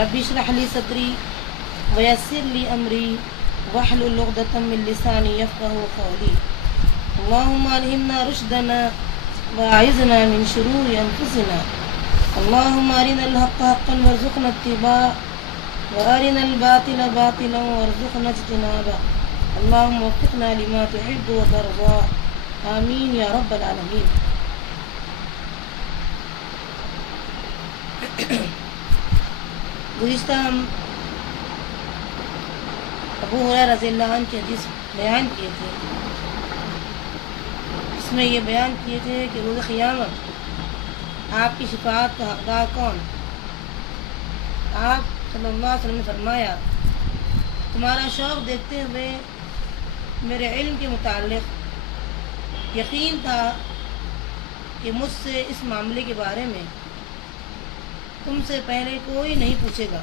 رب اشرح لی صدری ویسر لی امری واحلل عقدۃ من لسانی یفقهوا قولی اللهم الہمنا رشدنا واعذنا من شرور انفسنا اللهم ارنا الحق حقا وارزقنا اتباعه وارنا الباطل باطلا وارزقنا اجتنابه اللهم وفقنا لما تحب وترضى آمین یا رب العالمین۔ گزشتہ ہم ابو ہریرہ رضی اللہ عنہ کی حدیث بیان کیے تھے، اس میں یہ بیان کیے تھے کہ روز قیامت آپ کی شفاعت کا حقدار کون؟ آپ صلی اللہ علیہ وسلم نے فرمایا تمہارا شوق دیکھتے ہوئے میرے علم کے متعلق یقین تھا کہ مجھ سے اس معاملے کے بارے میں تم سے پہلے کوئی نہیں پوچھے گا۔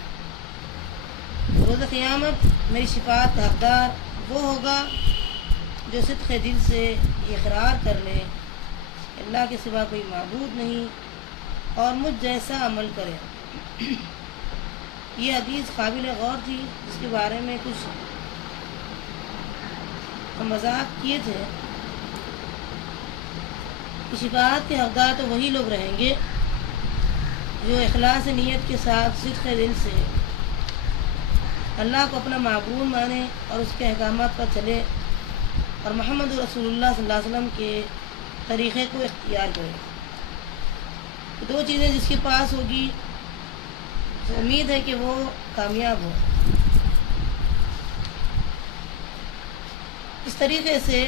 روز قیامت میری شفاعت کا حقدار وہ ہوگا جو صدق دل سے اقرار کر لے اللہ کے سوا کوئی معبود نہیں اور مجھ جیسا عمل کرے۔ یہ حدیث قابل غور تھی، جس کے بارے میں کچھ ہم وضاحت کیے تھے کہ شفاعت کے حقدار تو وہی لوگ رہیں گے جو اخلاص نیت کے ساتھ صدق دل سے اللہ کو اپنا معبود مانے اور اس کے احکامات پر چلے اور محمد رسول اللہ صلی اللہ علیہ وسلم کے طریقے کو اختیار کرے۔ دو چیزیں جس کے پاس ہوگی تو امید ہے کہ وہ کامیاب ہو۔ اس طریقے سے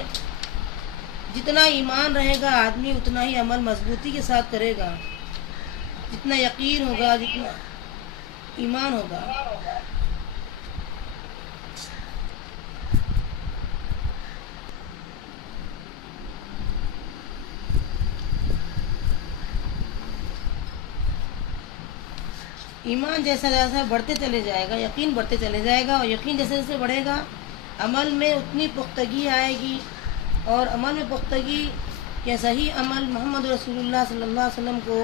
جتنا ایمان رہے گا آدمی اتنا ہی عمل مضبوطی کے ساتھ کرے گا، جتنا یقین ہوگا جتنا ایمان ہوگا۔ ایمان جیسا جیسا بڑھتے چلے جائے گا یقین بڑھتے چلے جائے گا، اور یقین جیسے جیسے بڑھے گا عمل میں اتنی پختگی آئے گی، اور عمل میں پختگی یا صحیح عمل محمد رسول اللہ صلی اللہ علیہ وسلم کو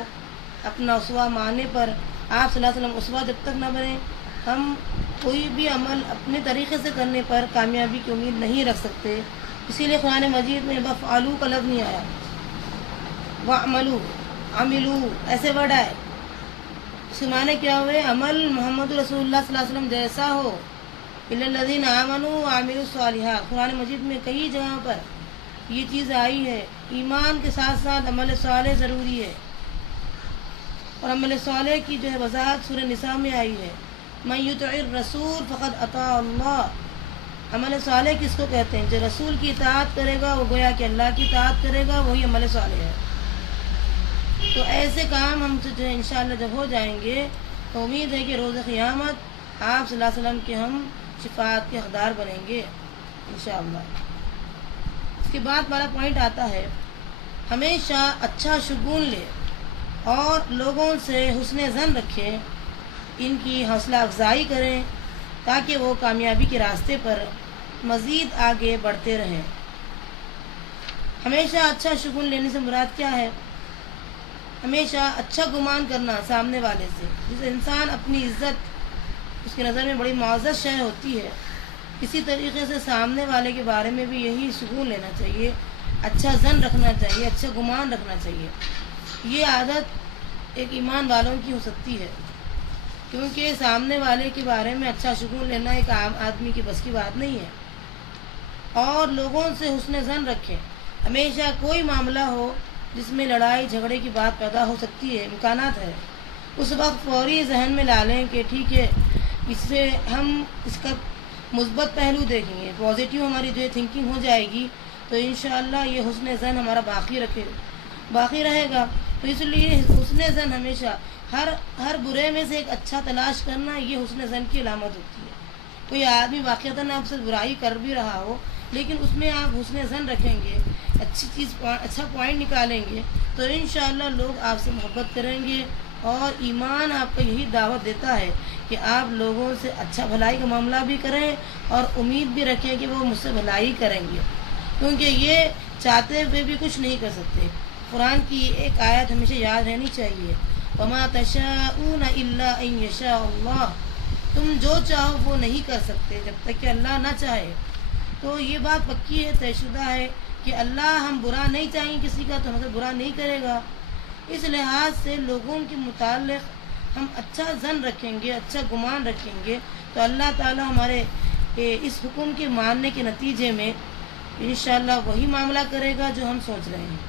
اپنا اسوہ ماننے پر، آپ صلی اللہ علیہ وسلم اسوہ جب تک نہ بنے ہم کوئی بھی عمل اپنے طریقے سے کرنے پر کامیابی کی امید نہیں رکھ سکتے۔ اسی لیے قرآن مجید میں وَفْعَلُوا کا لفظ نہیں آیا، وَعْمَلُوا عَمِلُوا ایسے ورڈ آئے۔ اس کے معنی کیا ہوئے؟ عمل محمد رسول اللہ صلی اللہ علیہ وسلم جیسا ہو۔ إِلَّا الَّذِينَ آمَنُوا وَعَمِلُوا الصَّالِحَاتِ، قرآن مجید میں کئی جگہوں پر یہ چیز آئی ہے۔ ایمان کے ساتھ ساتھ عمل صالح ضروری ہے، اور عمل صالح کی جو ہے وضاحت سورہ نساء میں آئی ہے، مَن يُطِعِ الرَّسُولَ فَقَدْ أَطَاعَ اللَّهَ۔ عمل صالح کس کو کہتے ہیں؟ جو رسول کی اطاعت کرے گا وہ گویا کہ اللہ کی اطاعت کرے گا، وہی عمل صالح ہے۔ تو ایسے کام ہم سے جو ہے انشاءاللہ جب ہو جائیں گے تو امید ہے کہ روز قیامت آپ صلی اللہ علیہ وسلم کے ہم شفاعت کے حقدار بنیں گے انشاءاللہ۔ اس کے بعد ہمارا پوائنٹ آتا ہے، ہمیشہ اچھا شگون لے اور لوگوں سے حسن ظن رکھیں، ان کی حوصلہ افزائی کریں تاکہ وہ کامیابی کے راستے پر مزید آگے بڑھتے رہیں۔ ہمیشہ اچھا شگون لینے سے مراد کیا ہے؟ ہمیشہ اچھا گمان کرنا سامنے والے سے۔ جس انسان اپنی عزت اس کی نظر میں بڑی معزز شے ہوتی ہے، اسی طریقے سے سامنے والے کے بارے میں بھی یہی سکون لینا چاہیے، اچھا ظن رکھنا چاہیے، اچھا گمان رکھنا چاہیے۔ یہ عادت ایک ایمان والوں کی ہو سکتی ہے، کیونکہ سامنے والے کے بارے میں اچھا سکون لینا ایک عام آدمی کی بس کی بات نہیں ہے۔ اور لوگوں سے حسن ظن رکھیں۔ ہمیشہ کوئی معاملہ ہو جس میں لڑائی جھگڑے کی بات پیدا ہو سکتی ہے، امکانات ہے، اس وقت فوری ذہن میں لا لیں کہ ٹھیک ہے، اس سے ہم اس کا مثبت پہلو دیکھیں گے، پازیٹیو ہماری جو ہے تھنکنگ ہو جائے گی تو انشاءاللہ یہ حسن ظن ہمارا باقی رہے گا۔ تو اس لیے حسن ظن ہمیشہ ہر برے میں سے ایک اچھا تلاش کرنا، یہ حسن ظن کی علامت ہوتی ہے۔ کوئی آدمی واقعتاً آپ سے برائی کر بھی رہا ہو لیکن اس میں آپ حسن ظن رکھیں گے، اچھا پوائنٹ نکالیں گے تو انشاءاللہ لوگ آپ سے محبت کریں گے۔ اور ایمان آپ کو یہی دعوت دیتا ہے کہ آپ لوگوں سے اچھا بھلائی کا معاملہ بھی کریں اور امید بھی رکھیں کہ وہ مجھ سے بھلائی کریں گے، کیونکہ یہ چاہتے ہوئے بھی کچھ نہیں کر سکتے۔ قرآن کی ایک آیت ہمیشہ یاد رہنی چاہیے، وما تشاءون الا ان یشاء اللہ، تم جو چاہو وہ نہیں کر سکتے جب تک کہ اللہ نہ چاہے۔ تو یہ بات پکی ہے، طے شدہ ہے کہ اللہ ہم برا نہیں چاہیں کسی کا تو ہمیں برا نہیں کرے گا۔ اس لحاظ سے لوگوں کے متعلق ہم اچھا ظن رکھیں گے، اچھا گمان رکھیں گے تو اللہ تعالی ہمارے اس حکم کے ماننے کے نتیجے میں انشاءاللہ وہی معاملہ کرے گا جو ہم سوچ رہے ہیں۔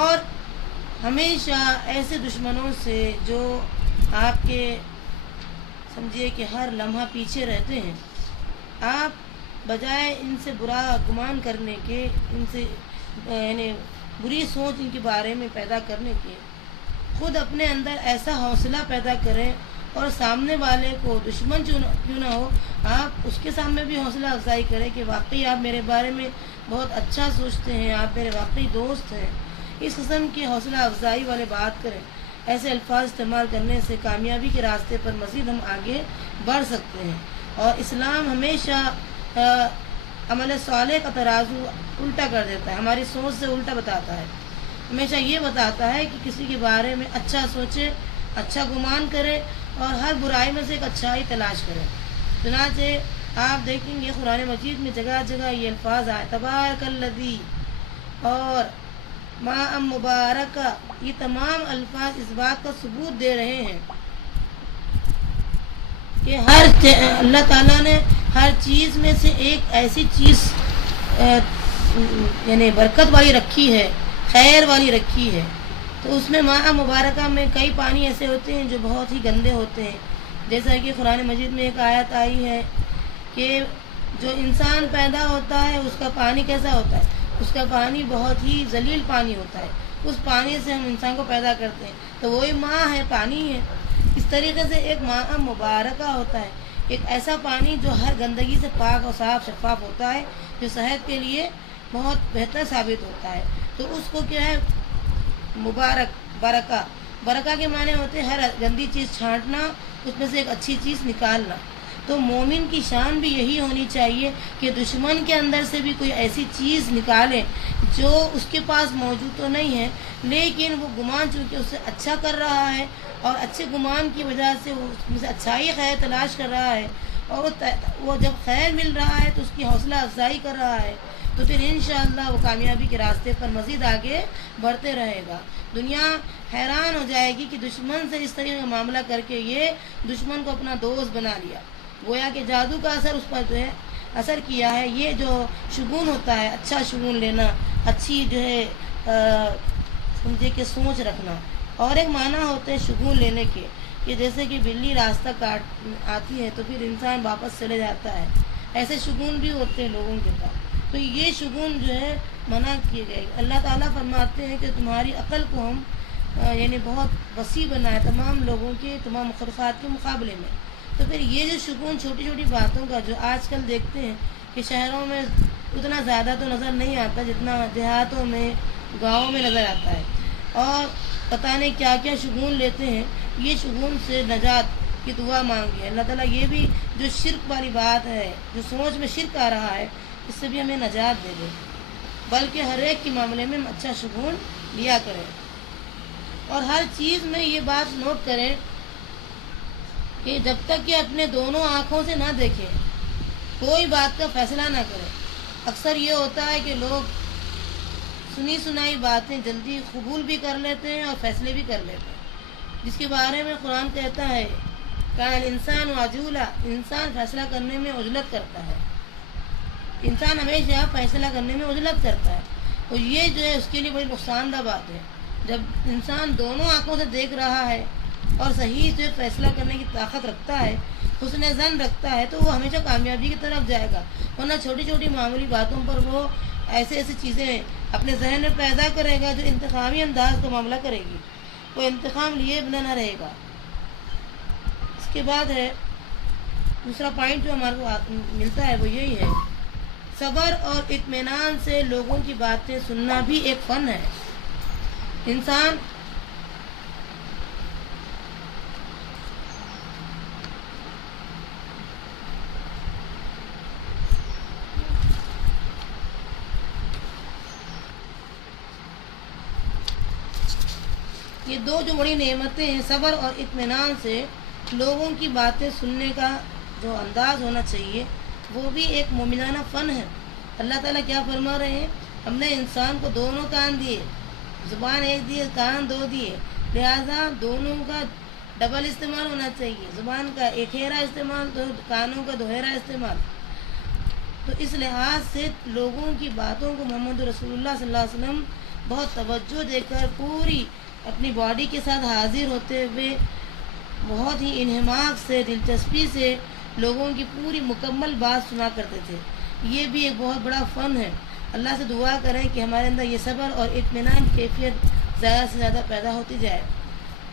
اور ہمیشہ ایسے دشمنوں سے جو آپ کے سمجھیے کہ ہر لمحہ پیچھے رہتے ہیں، آپ بجائے ان سے برا گمان کرنے کے، ان سے یعنی بری سوچ ان کے بارے میں پیدا کرنے کے، خود اپنے اندر ایسا حوصلہ پیدا کریں اور سامنے والے کو دشمن کیوں نہ ہو، آپ اس کے سامنے بھی حوصلہ افزائی کریں کہ واقعی آپ میرے بارے میں بہت اچھا سوچتے ہیں، آپ میرے واقعی دوست ہیں۔ اس قسم کی حوصلہ افزائی والے بات کریں۔ ایسے الفاظ استعمال کرنے سے کامیابی کے راستے پر مزید ہم آگے بڑھ سکتے ہیں۔ اور اسلام ہمیشہ عمل صالح کا ترازو الٹا کر دیتا ہے، ہماری سوچ سے الٹا بتاتا ہے۔ ہمیشہ یہ بتاتا ہے کہ کسی کے بارے میں اچھا سوچے، اچھا گمان کرے اور ہر برائی میں سے ایک اچھائی تلاش کرے۔ چنانچہ آپ دیکھیں گے قرآن مجید میں جگہ جگہ یہ الفاظ آئے، تبارک الذی اور ما مبارکہ، یہ تمام الفاظ اس بات کا ثبوت دے رہے ہیں کہ اللہ تعالیٰ نے ہر چیز میں سے ایک ایسی چیز یعنی برکت والی رکھی ہے، خیر والی رکھی ہے۔ تو اس میں ماء مبارکہ میں کئی پانی ایسے ہوتے ہیں جو بہت ہی گندے ہوتے ہیں، جیسا کہ قرآن مجید میں ایک آیت آئی ہے کہ جو انسان پیدا ہوتا ہے اس کا پانی کیسا ہوتا ہے، اس کا پانی بہت ہی ذلیل پانی ہوتا ہے، اس پانی سے ہم انسان کو پیدا کرتے ہیں، تو وہی ماء ہے، پانی ہے۔ اس طریقے سے ایک ماء مبارکہ ہوتا ہے، ایک ایسا پانی جو ہر گندگی سے پاک اور صاف شفاف ہوتا ہے، جو صحت کے لیے بہت بہتر ثابت ہوتا ہے۔ تو اس کو کیا ہے، مبارک، برکہ، برکہ کے معنی ہوتے ہیں ہر گندی چیز چھانٹنا، اس میں سے ایک اچھی چیز نکالنا۔ تو مومن کی شان بھی یہی ہونی چاہیے کہ دشمن کے اندر سے بھی کوئی ایسی چیز نکالے جو اس کے پاس موجود تو نہیں ہے، لیکن وہ گمان چونکہ اس سے اچھا کر رہا ہے اور اچھے گمان کی وجہ سے وہ اس میں سے اچھائی خیر تلاش کر رہا ہے، اور وہ جب خیر مل رہا ہے تو اس کی حوصلہ افزائی کر رہا ہے، تو پھر انشاءاللہ وہ کامیابی کے راستے پر مزید آگے بڑھتے رہے گا۔ دنیا حیران ہو جائے گی کہ دشمن سے اس طریقے کا معاملہ کر کے یہ دشمن کو اپنا دوست بنا لیا، گویا کہ جادو کا اثر اس پر جو ہے اثر کیا ہے۔ یہ جو شگون ہوتا ہے، اچھا شگون لینا، اچھی جو ہے سمجھے کہ سوچ رکھنا، اور ایک معنی ہوتے ہیں شگون لینے کے کہ جیسے کہ بلی راستہ کاٹ آتی ہے تو پھر انسان واپس چلے جاتا ہے، ایسے شگون بھی ہوتے ہیں لوگوں کے پاس۔ تو یہ شگون جو ہے منع کیے گئے۔ اللہ تعالیٰ فرماتے ہیں کہ تمہاری عقل کو ہم یعنی بہت وسیع بنائے تمام لوگوں کے، تمام مخلوقات کے مقابلے میں۔ تو پھر یہ جو شگون چھوٹی چھوٹی باتوں کا جو آج کل دیکھتے ہیں کہ شہروں میں اتنا زیادہ تو نظر نہیں آتا جتنا دیہاتوں میں، گاؤں میں نظر آتا ہے، اور پتہ نہیں کیا کیا شگون لیتے ہیں۔ یہ شگون سے نجات کی دعا مانگی ہے اللہ تعالیٰ، یہ بھی جو شرک والی بات ہے، جو سوچ میں شرک آ رہا ہے، اس سے بھی ہمیں نجات دے دے، بلکہ ہر ایک کے معاملے میں ہم اچھا شگون لیا کریں۔ اور ہر چیز میں یہ بات نوٹ کریں کہ جب تک کہ اپنے دونوں آنکھوں سے نہ دیکھیں کوئی بات کا فیصلہ نہ کریں۔ اکثر یہ ہوتا ہے کہ لوگ سنی سنائی باتیں جلدی قبول بھی کر لیتے ہیں اور فیصلے بھی کر لیتے ہیں، جس کے بارے میں قرآن کہتا ہے کان انسان عجولا، انسان فیصلہ کرنے میں عجلت کرتا ہے، انسان ہمیشہ فیصلہ کرنے میں عجلت کرتا ہے، اور یہ جو ہے اس کے لیے بڑی نقصان دہ بات ہے۔ جب انسان دونوں آنکھوں سے دیکھ رہا ہے اور صحیح جو فیصلہ کرنے کی طاقت رکھتا ہے، حسن ظن رکھتا ہے، تو وہ ہمیشہ کامیابی کی طرف جائے گا، ورنہ چھوٹی چھوٹی معمولی باتوں پر وہ ایسے چیزیں اپنے ذہن میں پیدا کرے گا جو انتقامی انداز کا معاملہ کرے گی، وہ انتقام لیے بنا نہ رہے گا۔ اس کے بعد ہے دوسرا پوائنٹ جو ہمارے کو ملتا ہے وہ یہی ہے، صبر اور اطمینان سے لوگوں کی باتیں سننا بھی ایک فن ہے۔ انسان یہ دو جو بڑی نعمتیں ہیں، صبر اور اطمینان سے لوگوں کی باتیں سننے کا جو انداز ہونا چاہیے وہ بھی ایک مومنانہ فن ہے۔ اللہ تعالیٰ کیا فرما رہے ہیں؟ ہم نے انسان کو دونوں کان دیے، زبان ایک دیے، کان دو دیے، لہذا دونوں کا ڈبل استعمال ہونا چاہیے، زبان کا ایک ہیرا استعمال تو کانوں کا دوہرا استعمال۔ تو اس لحاظ سے لوگوں کی باتوں کو محمد رسول اللہ صلی اللہ علیہ وسلم بہت توجہ دے کر پوری اپنی باڈی کے ساتھ حاضر ہوتے ہوئے بہت ہی انہماک سے، دلچسپی سے لوگوں کی پوری مکمل بات سنا کرتے تھے۔ یہ بھی ایک بہت بڑا فن ہے۔ اللہ سے دعا کریں کہ ہمارے اندر یہ صبر اور اطمینان کیفیت زیادہ سے زیادہ پیدا ہوتی جائے۔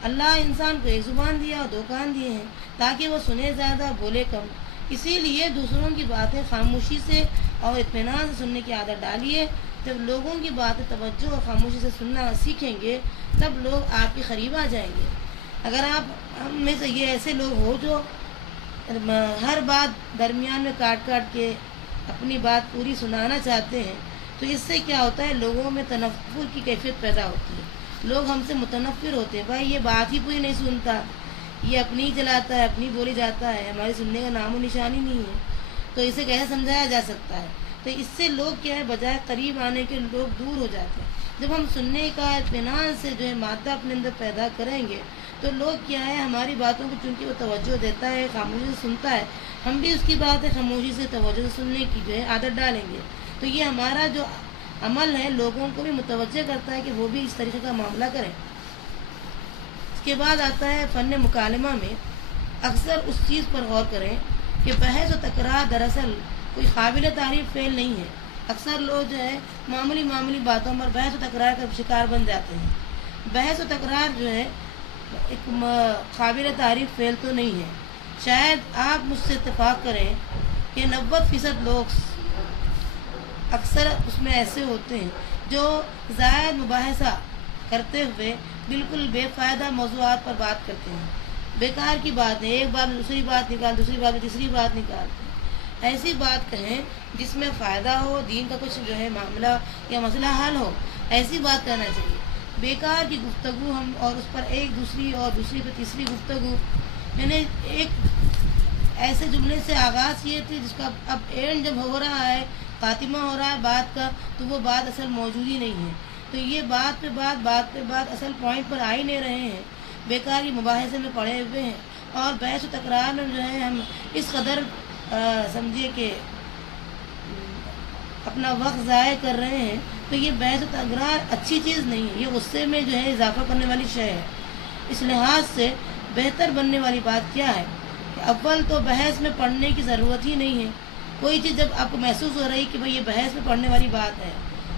اللہ انسان کو ایک زبان دیا اور دو کان دیے ہیں تاکہ وہ سنے زیادہ بولے کم، اسی لیے دوسروں کی باتیں خاموشی سے اور اطمینان سے سننے کی عادت ڈالیے۔ جب لوگوں کی باتیں توجہ اور خاموشی سے سننا سیکھیں گے تب لوگ آپ کے قریب آ جائیں گے۔ اگر آپ ہم میں سے یہ ایسے لوگ ہو جو ہر بات درمیان میں کاٹ کاٹ کے اپنی بات پوری سنانا چاہتے ہیں تو اس سے کیا ہوتا ہے، لوگوں میں تنفر کی کیفیت پیدا ہوتی ہے، لوگ ہم سے متنفر ہوتے ہیں، بھائی یہ بات ہی پوری نہیں سنتا، یہ اپنی ہی چلاتا ہے، اپنی بولی جاتا ہے، ہماری سننے کا نام و نشان ہی نہیں ہے، تو اسے کیسے سمجھایا جا سکتا ہے؟ تو اس سے لوگ کیا ہے، بجائے قریب آنے کے لوگ دور ہو جاتے ہیں۔ جب ہم سننے کا اطمینان سے جو ہے مادہ اپنے اندر پیدا کریں گے تو لوگ کیا ہے، ہماری باتوں کو چونکہ وہ توجہ دیتا ہے، خاموشی سے سنتا ہے، ہم بھی اس کی باتیں خاموشی سے توجہ سے سننے کی جو ہے عادت ڈالیں گے۔ تو یہ ہمارا جو عمل ہے لوگوں کو بھی متوجہ کرتا ہے کہ وہ بھی اس طریقے کا معاملہ کریں۔ اس کے بعد آتا ہے فن مکالمہ میں اکثر اس چیز پر غور کریں کہ بحث و تکرار دراصل کوئی قابل تعریف فعل نہیں ہے۔ اکثر لوگ جو ہے معمولی باتوں پر بحث و تکرار کا شکار بن جاتے ہیں۔ بحث و تکرار جو ہے ایک قابل تعریف فعل تو نہیں ہے۔ شاید آپ مجھ سے اتفاق کریں کہ 90% لوگ اکثر اس میں ایسے ہوتے ہیں جو زائد مباحثہ کرتے ہوئے بالکل بے فائدہ موضوعات پر بات کرتے ہیں، بیکار کی بات ہے، ایک بار دوسری بات نکال، دوسری بات تیسری بات نکالتے ہیں۔ ایسی بات کہیں جس میں فائدہ ہو، دین کا کچھ جو ہے معاملہ یا مسئلہ حل ہو، ایسی بات کرنا چاہیے۔ بیکار کی گفتگو ہم اور اس پر ایک دوسری اور دوسری پر تیسری گفتگو، یعنی ایک ایسے جملے سے آغاز کیے تھے جس کا اب اینڈ جب ہو رہا ہے، خاتمہ ہو رہا ہے بات کا، تو وہ بات اصل موجود ہی نہیں ہے۔ تو یہ بات پہ بات اصل پوائنٹ پر آ ہی نہیں رہے ہیں، بیکار کی مباحثے میں پڑے ہوئے ہیں، اور بحث و تکرار میں جو ہے ہم اس قدر سمجھیے کہ اپنا وقت ضائع کر رہے ہیں، تو یہ بحث و تکرار اچھی چیز نہیں ہے، یہ غصے میں جو ہے اضافہ کرنے والی شے ہے۔ اس لحاظ سے بہتر بننے والی بات کیا ہے کہ اول تو بحث میں پڑھنے کی ضرورت ہی نہیں ہے۔ کوئی چیز جب آپ کو محسوس ہو رہی کہ بھئی یہ بحث میں پڑھنے والی بات ہے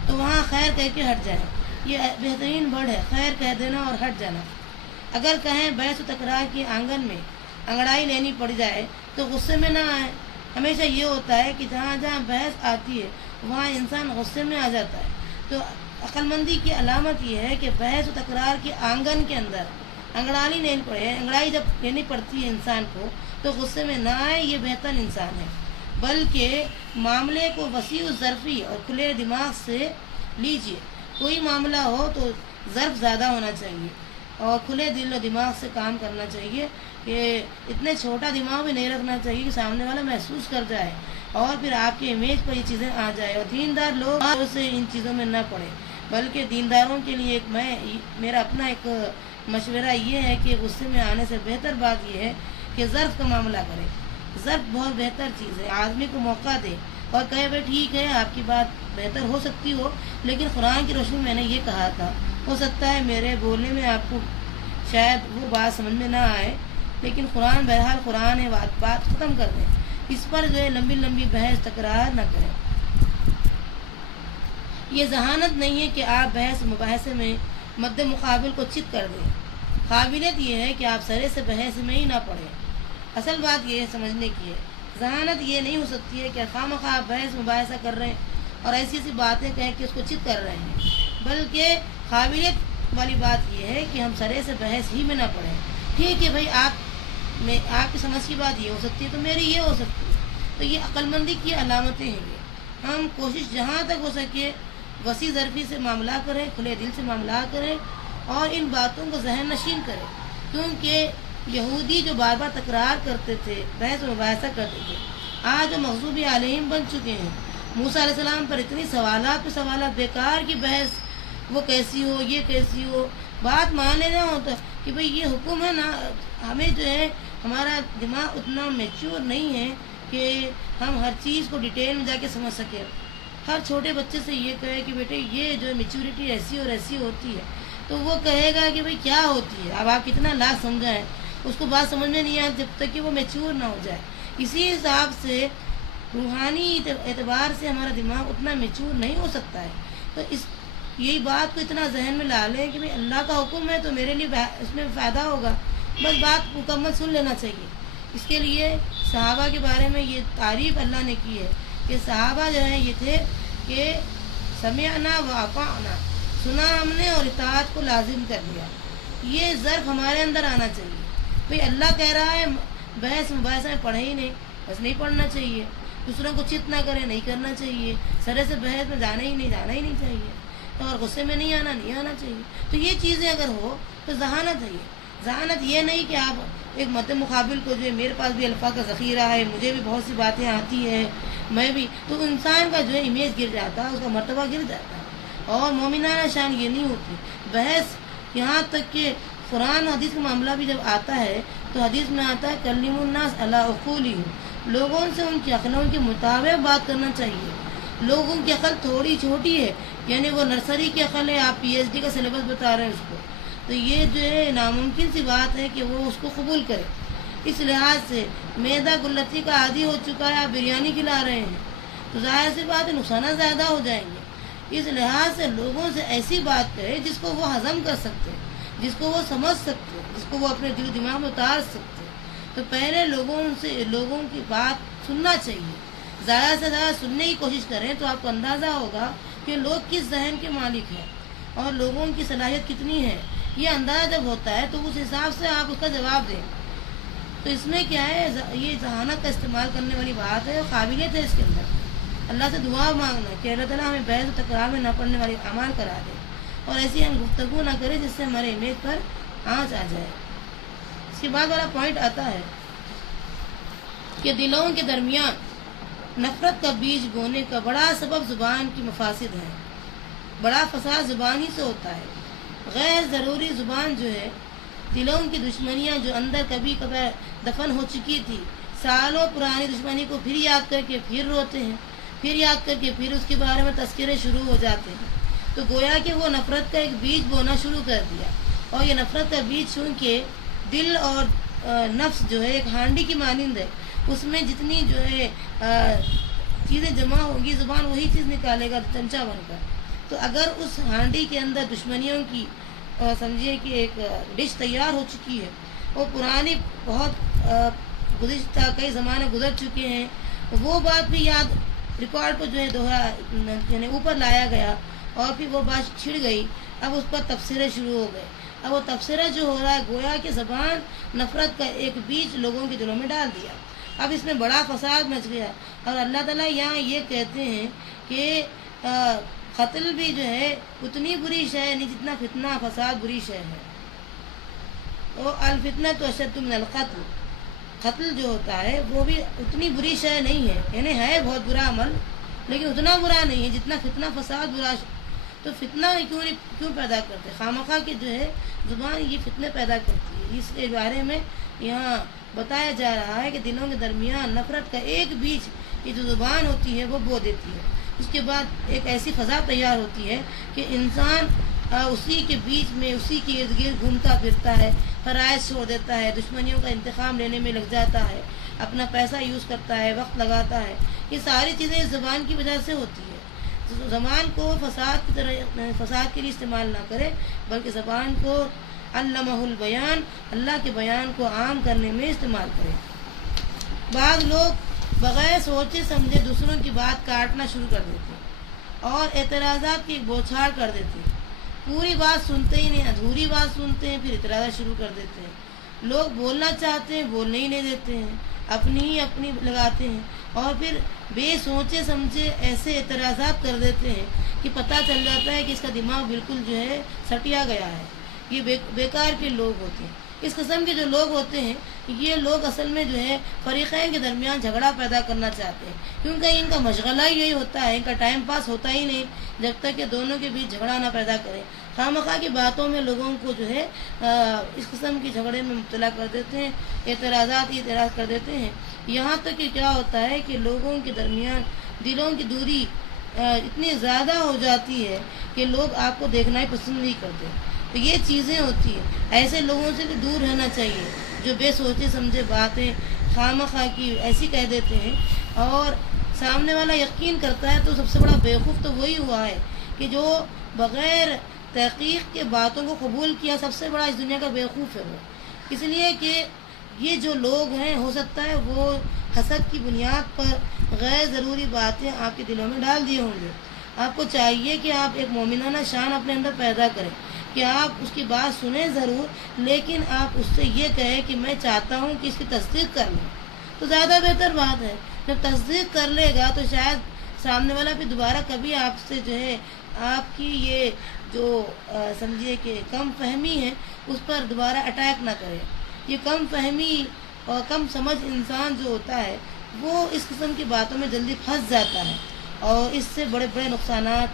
تو وہاں خیر کہہ کے ہٹ جائیں، یہ بہترین ورڈ ہے، خیر کہہ دینا اور ہٹ جانا۔ اگر کہیں بحث و تکرار کے آنگن میں انگڑائی لینی پڑ جائے تو غصے میں نہ آئے۔ ہمیشہ یہ ہوتا ہے کہ جہاں جہاں بحث آتی ہے وہاں انسان غصے میں آ جاتا ہے۔ تو عقل مندی کی علامت یہ ہے کہ بحث و تکرار کے آنگن کے اندر انگڑائی لینی پڑے، انگڑائی جب لینی پڑتی ہے انسان کو تو غصے میں نہ آئے، یہ بہتر انسان ہے، بلکہ معاملے کو وسیع ظرفی اور کھلے دماغ سے لیجیے۔ کوئی معاملہ ہو تو ظرف زیادہ ہونا چاہیے اور کھلے دل و دماغ سے کام کرنا چاہیے، کہ اتنے چھوٹا دماغ بھی نہیں رکھنا چاہیے کہ سامنے والا محسوس کر جائے اور پھر آپ کے امیج پر یہ چیزیں آ جائے، اور دیندار لوگ سے ان چیزوں میں نہ پڑے۔ بلکہ دینداروں کے لیے میرا اپنا ایک مشورہ یہ ہے کہ غصے میں آنے سے بہتر بات یہ ہے کہ ظرف کا معاملہ کرے۔ ظرف بہت بہتر چیز ہے، آدمی کو موقع دے اور کہے بھائی ٹھیک ہے آپ کی بات بہتر ہو سکتی ہو، لیکن قرآن کی روشنی میں نے یہ کہا تھا، ہو سکتا ہے میرے بولنے میں آپ کو شاید وہ بات سمجھ میں نہ آئے، لیکن قرآن بہرحال قرآن ہے، بات ختم کر دیں، اس پر جو ہے لمبی بحث تکرار نہ کریں۔ یہ ذہانت نہیں ہے کہ آپ بحث مباحثے میں مد مقابل کو چت کر دیں، قابلیت یہ ہے کہ آپ سرے سے بحث میں ہی نہ پڑیں۔ اصل بات یہ ہے سمجھنے کی ہے، ذہانت یہ نہیں ہو سکتی ہے کہ خواہ آپ بحث مباحثہ کر رہے ہیں اور ایسی باتیں کہیں کہ اس کو چت کر رہے ہیں، بلکہ قابلیت والی بات یہ ہے کہ ہم سرے سے بحث ہی میں نہ پڑیں۔ ٹھیک ہے بھائی، آپ کی سمجھ کی بات یہ ہو سکتی ہے تو میری یہ ہو سکتی ہے، تو یہ عقل مندی کی علامتیں ہیں۔ یہ ہم کوشش جہاں تک ہو سکے وسیع ظرفی سے معاملہ کریں، کھلے دل سے معاملہ کریں اور ان باتوں کو ذہن نشین کرے، کیونکہ یہودی جو بار بار تکرار کرتے تھے، بحث و مباحثہ کرتے تھے، آج وہ مغضوب علیہم بن چکے ہیں۔ موسیٰ علیہ السلام پر اتنی سوالات پہ سوالات، بیکار کی بحث، وہ کیسی ہو، یہ کیسی ہو، بات مان لینا ہوتا کہ بھئی یہ حکم ہے نا، ہمیں جو ہے ہمارا دماغ اتنا میچور نہیں ہے کہ ہم ہر چیز کو ڈیٹیل میں جا کے سمجھ سکیں۔ ہر چھوٹے بچے سے یہ کہے کہ بیٹے یہ جو میچورٹی ایسی اور ایسی ہوتی ہے، تو وہ کہے گا کہ بھئی کیا ہوتی ہے، اب آپ کتنا لاکھ سمجھائیں، اس کو بات سمجھ میں نہیں آتی جب تک کہ وہ میچور نہ ہو جائے۔ اسی حساب سے روحانی اعتبار سے ہمارا دماغ اتنا میچور نہیں ہو سکتا ہے، تو یہی بات کو اتنا ذہن میں لا لیں کہ بھئی اللہ کا حکم ہے تو میرے لیے اس میں فائدہ ہوگا، بس بات مکمل سن لینا چاہیے۔ اس کے لیے صحابہ کے بارے میں یہ تعریف اللہ نے کی ہے کہ صحابہ جو ہیں یہ تھے کہ سمعنا و اطعنا، سنا ہم نے اور اطاعت کو لازم کر لیا۔ یہ ظرف ہمارے اندر آنا چاہیے۔ بھئی اللہ کہہ رہا ہے بحث مباحثہ میں پڑھے ہی نہیں، بس نہیں پڑھنا چاہیے، دوسروں کو چت نہ کرے، نہیں کرنا چاہیے، سرے سے بحث میں جانا ہی نہیں چاہیے، اور غصے میں نہیں آنا چاہیے۔ تو یہ چیزیں اگر ہو تو ذہانت ہے۔ ذہانت یہ نہیں کہ آپ ایک مد مقابل کو جو ہے میرے پاس بھی الفاظ کا ذخیرہ ہے، مجھے بھی بہت سی باتیں آتی ہیں، میں بھی، تو انسان کا جو ہے امیج گر جاتا ہے، اس کا مرتبہ گر جاتا ہے، اور مومنانہ شان یہ نہیں ہوتی۔ بحث یہاں تک کہ قرآن و حدیث کا معاملہ بھی جب آتا ہے تو حدیث میں آتا ہے کلم الناس علی عقولہم، لوگوں سے ان کی عقلوں کے مطابق بات کرنا چاہیے۔ لوگوں کی عقل تھوڑی چھوٹی ہے، یعنی وہ نرسری کی عقل ہے، آپ PhD کا سلیبس بتا رہے ہیں اس کو، تو یہ جو ہے ناممکن سی بات ہے کہ وہ اس کو قبول کرے۔ اس لحاظ سے میدا گلتی کا عادی ہو چکا ہے، آپ بریانی کھلا رہے ہیں تو ظاہر سی بات ہے نقصانات زیادہ ہو جائیں گے۔ اس لحاظ سے لوگوں سے ایسی بات کرے جس کو وہ ہضم کر سکتے ہیں، جس کو وہ سمجھ سکتے ہیں، جس کو وہ اپنے دل و دماغ میں اتار سکتے ہیں۔ تو پہلے لوگوں کی بات سننا چاہیے، زیادہ سے زیادہ سننے کی کوشش کریں تو آپ کو اندازہ ہوگا کہ لوگ کس ذہن کے مالک ہیں اور لوگوں کی صلاحیت کتنی ہے۔ یہ اندازہ جب ہوتا ہے تو اس حساب سے آپ اس کا جواب دیں۔ تو اس میں کیا ہے، یہ ذہانت کا استعمال کرنے والی بات ہے، قابلیت ہے اس کے اندر۔ اللہ سے دعا مانگنا کہ اللہ تعالیٰ ہمیں بحث و تکرار میں نہ پڑنے والی اعمال کرا دے، اور ایسی ہم گفتگو نہ کریں جس سے ہمارے امیج پر آنچ آ جائے۔ اس کے بعد والا پوائنٹ آتا ہے کہ دلوں کے درمیان نفرت کا بیج بونے کا بڑا سبب زبان کی مفاسد ہے۔ بڑا فساد زبان ہی سے ہوتا ہے۔ غیر ضروری زبان جو ہے، دلوں کی دشمنیاں جو اندر کبھی کبھار دفن ہو چکی تھی، سالوں پرانی دشمنی کو پھر یاد کر کے پھر روتے ہیں، پھر یاد کر کے پھر اس کے بارے میں تذکرے شروع ہو جاتے ہیں۔ تو گویا کہ وہ نفرت کا ایک بیج بونا شروع کر دیا، اور یہ نفرت کا بیج چونکہ دل اور نفس جو ہے ایک ہانڈی کی مانند ہے، اس میں جتنی جو ہے چیزیں جمع ہوں گی، زبان وہی چیز نکالے گا چمچہ بن کر۔ تو اگر اس ہانڈی کے اندر دشمنیوں کی سمجھیے کہ ایک ڈش تیار ہو چکی ہے، وہ پرانی بہت گزشتہ کئی زمانے گزر چکے ہیں، وہ بات بھی یاد ریکارڈ کو جو ہے یعنی اوپر لایا گیا، اور پھر وہ بات چھڑ گئی، اب اس پر تبصرے شروع ہو گئے۔ اب وہ تبصرہ جو ہو رہا ہے گویا کہ زبان نفرت کا ایک بیج لوگوں کے دلوں میں ڈال دیا، اب اس میں بڑا فساد مچ گیا۔ اور اللہ تعالیٰ یہاں یہ کہتے ہیں کہ قتل بھی جو ہے اتنی بری شے نہیں جتنا فتنہ فساد بری شے ہے۔ وہ الفتنہ تو اشد من القتل، قتل جو ہوتا ہے وہ بھی اتنی بری شے نہیں ہے، یعنی ہے بہت برا عمل لیکن اتنا برا نہیں ہے جتنا فتنہ فساد برا۔ تو فتنہ کیوں پیدا کرتے، خامخواہ کی جو ہے زبان یہ فتنے پیدا کرتی ہے۔ اس کے بارے میں یہاں بتایا جا رہا ہے کہ دلوں کے درمیان نفرت کا ایک بیج یہ جو زبان ہوتی ہے وہ بو دیتی ہے۔ اس کے بعد ایک ایسی فضا تیار ہوتی ہے کہ انسان اسی کے بیچ میں اسی کے ارد گرد گھومتا پھرتا ہے، فرائض چھوڑ دیتا ہے، دشمنیوں کا انتقام لینے میں لگ جاتا ہے، اپنا پیسہ یوز کرتا ہے، وقت لگاتا ہے۔ یہ ساری چیزیں اس زبان کی وجہ سے ہوتی ہے۔ زبان کو فساد کی طرح فساد کے لیے استعمال نہ کرے، بلکہ زبان کو علمہ البیان، اللہ کے بیان کو عام کرنے میں استعمال کرے۔ بعض لوگ بغیر سوچے سمجھے دوسروں کی بات کاٹنا شروع کر دیتے اور اعتراضات کی بوچھاڑ کر دیتے، پوری بات سنتے ہی نہیں، ادھوری بات سنتے ہیں پھر اعتراضات شروع کر دیتے ہیں۔ لوگ بولنا چاہتے ہیں بولنے ہی نہیں دیتے ہیں، اپنی لگاتے ہیں، اور پھر بے سوچے سمجھے ایسے اعتراضات کر دیتے ہیں کہ پتہ چل جاتا ہے کہ اس کا دماغ بالکل جو ہے سٹیا گیا ہے۔ یہ بیکار کے لوگ ہوتے ہیں۔ اس قسم کے جو لوگ ہوتے ہیں یہ لوگ اصل میں جو ہے فریقین کے درمیان جھگڑا پیدا کرنا چاہتے ہیں، کیونکہ ان کا مشغلہ ہی یہی ہوتا ہے، ان کا ٹائم پاس ہوتا ہی نہیں جب تک کہ دونوں کے بیچ جھگڑا نہ پیدا کریں۔ خواہ مخواہ کی باتوں میں لوگوں کو جو ہے اس قسم کی جھگڑے میں مبتلا کر دیتے ہیں، اعتراض کر دیتے ہیں، یہاں تک کہ کیا ہوتا ہے کہ لوگوں کے درمیان دلوں کی دوری اتنی زیادہ ہو جاتی ہے کہ لوگ آپ کو دیکھنا ہی پسند نہیں کرتے۔ تو یہ چیزیں ہوتی ہیں، ایسے لوگوں سے بھی دور رہنا چاہیے جو بے سوچے سمجھے باتیں خواہ مخواہ کی ایسی کہہ دیتے ہیں، اور سامنے والا یقین کرتا ہے تو سب سے بڑا بیوقوف تو وہی ہوا ہے کہ جو بغیر تحقیق کے باتوں کو قبول کیا، سب سے بڑا اس دنیا کا بیوقوف ہے وہ۔ اس لیے کہ یہ جو لوگ ہیں ہو سکتا ہے وہ حسد کی بنیاد پر غیر ضروری باتیں آپ کے دلوں میں ڈال دیے ہوں گے۔ آپ کو چاہیے کہ آپ ایک مومنانہ شان اپنے اندر پیدا کریں کہ آپ اس کی بات سنیں ضرور، لیکن آپ اس سے یہ کہیں کہ میں چاہتا ہوں کہ اس کی تصدیق کر لیں، تو زیادہ بہتر بات ہے۔ جب تصدیق کر لے گا تو شاید سامنے والا بھی دوبارہ کبھی آپ سے جو ہے آپ کی یہ جو سمجھیے کہ کم فہمی ہے اس پر دوبارہ اٹیک نہ کرے۔ یہ کم فہمی اور کم سمجھ انسان جو ہوتا ہے وہ اس قسم کی باتوں میں جلدی پھنس جاتا ہے، اور اس سے بڑے بڑے نقصانات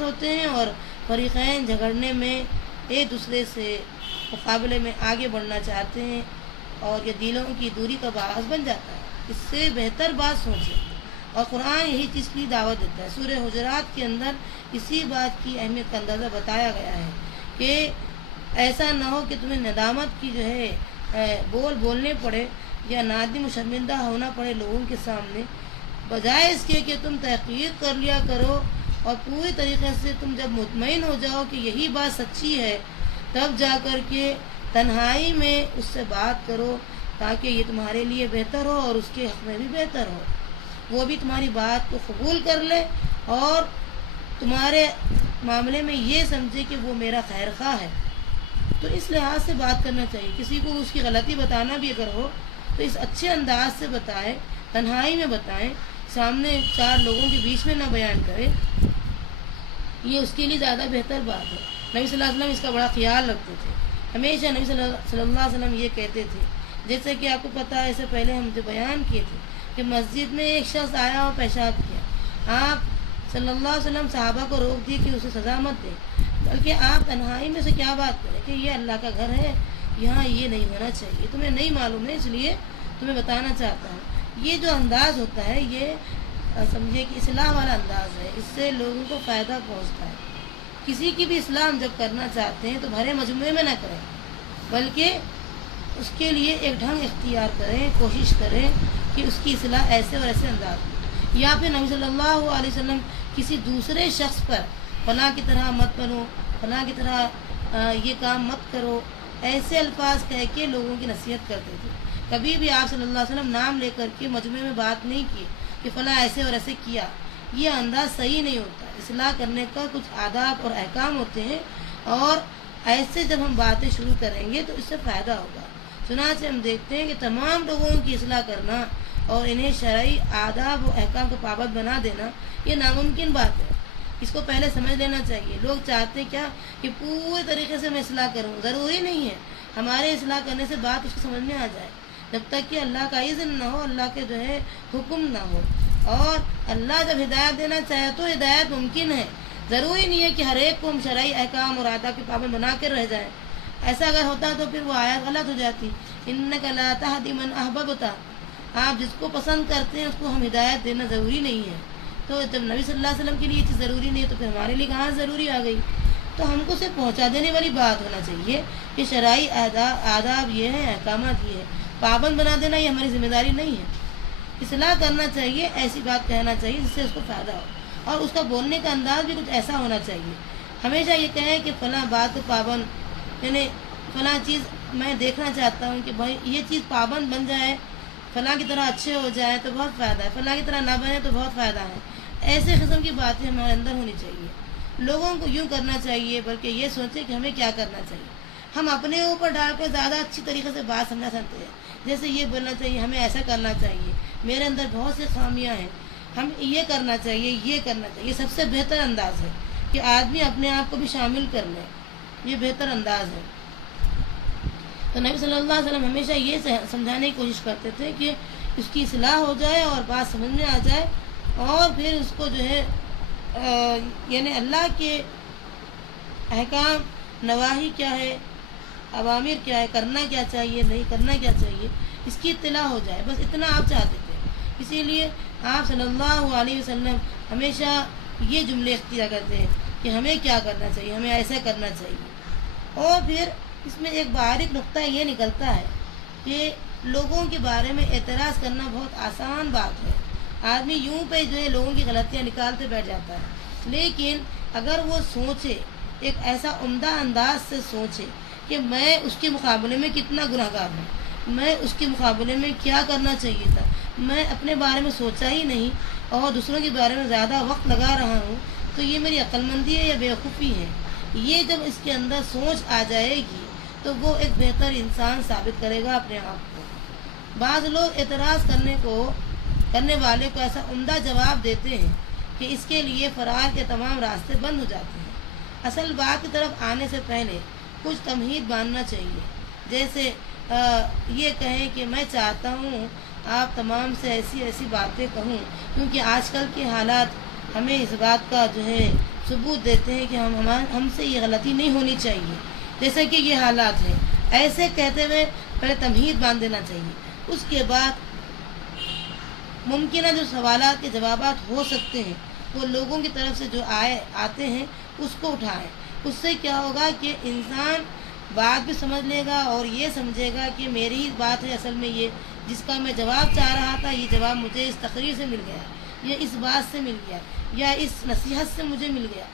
ہوتے ہیں، اور فریقین جھگڑنے میں ایک دوسرے سے مقابلے میں آگے بڑھنا چاہتے ہیں، اور یہ دلوں کی دوری کا باعث بن جاتا ہے۔ اس سے بہتر بات سوچیں، اور قرآن یہی چیز کی دعوت دیتا ہے۔ سورہ حجرات کے اندر اسی بات کی اہمیت کا اندازہ بتایا گیا ہے کہ ایسا نہ ہو کہ تمہیں ندامت کی جو ہے بولنے پڑے یا نادم و شرمندہ ہونا پڑے لوگوں کے سامنے، بجائے اس کے کہ تم تحقیق کر لیا کرو، اور پوری طریقے سے تم جب مطمئن ہو جاؤ کہ یہی بات سچی ہے تب جا کر کے تنہائی میں اس سے بات کرو، تاکہ یہ تمہارے لیے بہتر ہو اور اس کے حق میں بھی بہتر ہو، وہ بھی تمہاری بات کو قبول کر لے اور تمہارے معاملے میں یہ سمجھے کہ وہ میرا خیر خواہ ہے۔ تو اس لحاظ سے بات کرنا چاہیے۔ کسی کو اس کی غلطی بتانا بھی اگر ہو تو اس اچھے انداز سے بتائیں، تنہائی میں بتائیں، سامنے چار لوگوں کے بیچ میں نہ بیان کرے، یہ اس کے لیے زیادہ بہتر بات ہے۔ نبی صلی اللہ علیہ وسلم اس کا بڑا خیال رکھتے تھے۔ ہمیشہ نبی صلی اللہ علیہ وسلم یہ کہتے تھے، جیسے کہ آپ کو پتہ ہے، اس سے پہلے ہم جو بیان کیے تھے کہ مسجد میں ایک شخص آیا اور پیشاب کیا، آپ صلی اللہ علیہ وسلم صحابہ کو روک دیے کہ اسے سزا مت دیں، بلکہ آپ تنہائی میں سے کیا بات کریں کہ یہ اللہ کا گھر ہے، یہاں یہ نہیں ہونا چاہیے، تمہیں نہیں معلوم ہے اس لیے تمہیں بتانا چاہتا ہوں۔ یہ جو انداز ہوتا ہے یہ سمجھے کہ اصلاح والا انداز ہے، اس سے لوگوں کو فائدہ پہنچتا ہے۔ کسی کی بھی اصلاح ہم جب کرنا چاہتے ہیں تو بھرے مجموعے میں نہ کریں، بلکہ اس کے لیے ایک ڈھنگ اختیار کریں، کوشش کریں کہ اس کی اصلاح ایسے اور ایسے انداز میں، یا پھر نبی صلی اللہ علیہ وسلم کسی دوسرے شخص پر فلاں کی طرح مت بنو، فلاں کی طرح یہ کام مت کرو، ایسے الفاظ کہہ کے لوگوں کی نصیحت کرتے تھے۔ کبھی بھی آپ صلی اللہ علیہ وسلم نام لے کر کے مجموعے میں بات نہیں کی کہ فلاں ایسے اور ایسے کیا، یہ انداز صحیح نہیں ہوتا۔ اصلاح کرنے کا کچھ آداب اور احکام ہوتے ہیں، اور ایسے جب ہم باتیں شروع کریں گے تو اس سے فائدہ ہوگا۔ چنانچہ ہم دیکھتے ہیں کہ تمام لوگوں کی اصلاح کرنا اور انہیں شرعی آداب و احکام کو پابند بنا دینا یہ ناممکن بات ہے۔ اس کو پہلے سمجھ لینا چاہیے۔ لوگ چاہتے کیا کہ پورے طریقے سے میں اصلاح کروں، ضروری نہیں ہے ہمارے اصلاح کرنے سے بات اس کو سمجھ میں آ جائے، جب تک کہ اللہ کا اذن نہ ہو، اللہ کے جو ہے حکم نہ ہو۔ اور اللہ جب ہدایت دینا چاہے تو ہدایت ممکن ہے، ضروری نہیں ہے کہ ہر ایک کو ہم شرعی احکام اور آداب کے پابند بنا کر رہ جائیں۔ ایسا اگر ہوتا تو پھر وہ آیت غلط ہو جاتی، انک لا تہدی من احببت، آپ جس کو پسند کرتے ہیں اس کو ہم ہدایت دینا ضروری نہیں ہے۔ تو جب نبی صلی اللہ علیہ وسلم کے لیے یہ چیز ضروری نہیں ہے تو پھر ہمارے لیے کہاں ضروری آ گئی؟ تو ہم کو صرف پہنچا دینے والی بات ہونا چاہیے کہ شرعی آداب یہ ہیں، احکامات یہ ہیں، پابند بنا دینا یہ ہماری ذمہ داری نہیں ہے۔ اصلاح کرنا چاہیے، ایسی بات کہنا چاہیے جس سے اس کو فائدہ ہو، اور اس کا بولنے کا انداز بھی کچھ ایسا ہونا چاہیے۔ ہمیشہ یہ کہیں کہ فلاں بات کو پابند، یعنی فلاں چیز میں دیکھنا چاہتا ہوں کہ بھائی یہ چیز پابند بن جائے، فلاں کی طرح اچھے ہو جائیں تو بہت فائدہ ہے، فلاں کی طرح نہ بنے تو بہت فائدہ ہے۔ ایسے قسم کی باتیں ہمارے اندر ہونی چاہیے۔ لوگوں کو یوں کرنا چاہیے بلکہ یہ سوچیں کہ ہمیں کیا کرنا چاہیے۔ ہم اپنے اوپر ڈال کر زیادہ اچھی طریقے سے بات سمجھا سکتے ہیں، جیسے یہ بولنا چاہیے ہمیں ایسا کرنا چاہیے، میرے اندر بہت سی خامیاں ہیں، ہم یہ کرنا چاہیے، یہ کرنا چاہیے۔ یہ سب سے بہتر انداز ہے کہ آدمی اپنے آپ کو بھی شامل کر لے، یہ بہتر انداز ہے۔ تو نبی صلی اللہ علیہ وسلم ہمیشہ یہ سمجھانے کی کوشش کرتے تھے کہ اس کی اصلاح ہو جائے اور بات سمجھ میں آ جائے، اور پھر اس کو جو ہے یعنی اللہ کے احکام نواہی کیا ہے، اوامر کیا ہے، کرنا کیا چاہیے، نہیں کرنا کیا چاہیے، اس کی اطلاع ہو جائے، بس اتنا آپ چاہتے تھے۔ اسی لیے آپ صلی اللہ علیہ وسلم ہمیشہ یہ جملے اختیار کرتے ہیں کہ ہمیں کیا کرنا چاہیے، ہمیں ایسا کرنا چاہیے۔ اور پھر اس میں ایک باریک نقطہ یہ نکلتا ہے کہ لوگوں کے بارے میں اعتراض کرنا بہت آسان بات ہے، آدمی یوں پہ جو ہے لوگوں کی غلطیاں نکالتے بیٹھ جاتا ہے، لیکن اگر وہ سوچے، ایک ایسا عمدہ انداز سے سوچے کہ میں اس کے مقابلے میں کتنا گناہ گار ہوں، میں اس کے مقابلے میں کیا کرنا چاہیے تھا، میں اپنے بارے میں سوچا ہی نہیں اور دوسروں کے بارے میں زیادہ وقت لگا رہا ہوں، تو یہ میری عقل مندی ہے یا بیوقوفی ہے۔ یہ جب اس کے اندر سوچ آ جائے گی تو وہ ایک بہتر انسان ثابت کرے گا اپنے آپ کو۔ بعض لوگ اعتراض کرنے والے کو ایسا عمدہ جواب دیتے ہیں کہ اس کے لیے فرار کے تمام راستے بند ہو جاتے ہیں۔ اصل بات کی طرف آنے سے پہلے کچھ تمہید باندھنا چاہیے، جیسے یہ کہیں کہ میں چاہتا ہوں آپ تمام سے ایسی ایسی باتیں کہوں، کیونکہ آج کل کے حالات ہمیں اس بات کا جو ہے ثبوت دیتے ہیں کہ ہم سے یہ غلطی نہیں ہونی چاہیے، جیسے کہ یہ حالات ہیں۔ ایسے کہتے ہوئے پہلے تمہید باندھ دینا چاہیے، اس کے بعد ممکنہ جو سوالات کے جوابات ہو سکتے ہیں وہ لوگوں کی طرف سے جو آتے ہیں اس کو اٹھائیں۔ اس سے کیا ہوگا کہ انسان بات بھی سمجھ لے گا اور یہ سمجھے گا کہ میری ہی بات ہے، اصل میں یہ جس کا میں جواب چاہ رہا تھا، یہ جواب مجھے اس تقریر سے مل گیا، یا اس بات سے مل گیا، یا اس نصیحت سے مجھے مل گیا۔